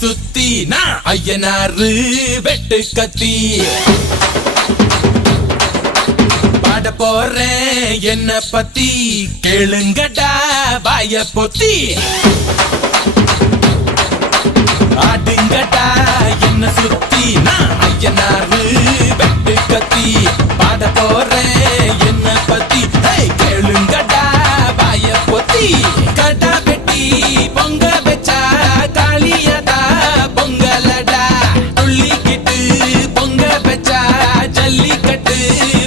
சுத்தி நான் ஐயனாரு வெட்டு கத்தி பாட போறேன் என்ன பத்தி கேளுங்கடா வாய பொத்தி ஆடுங்கடா என்ன சுத்தி நான் ஐயனாரு வெட்டு கத்தி பாட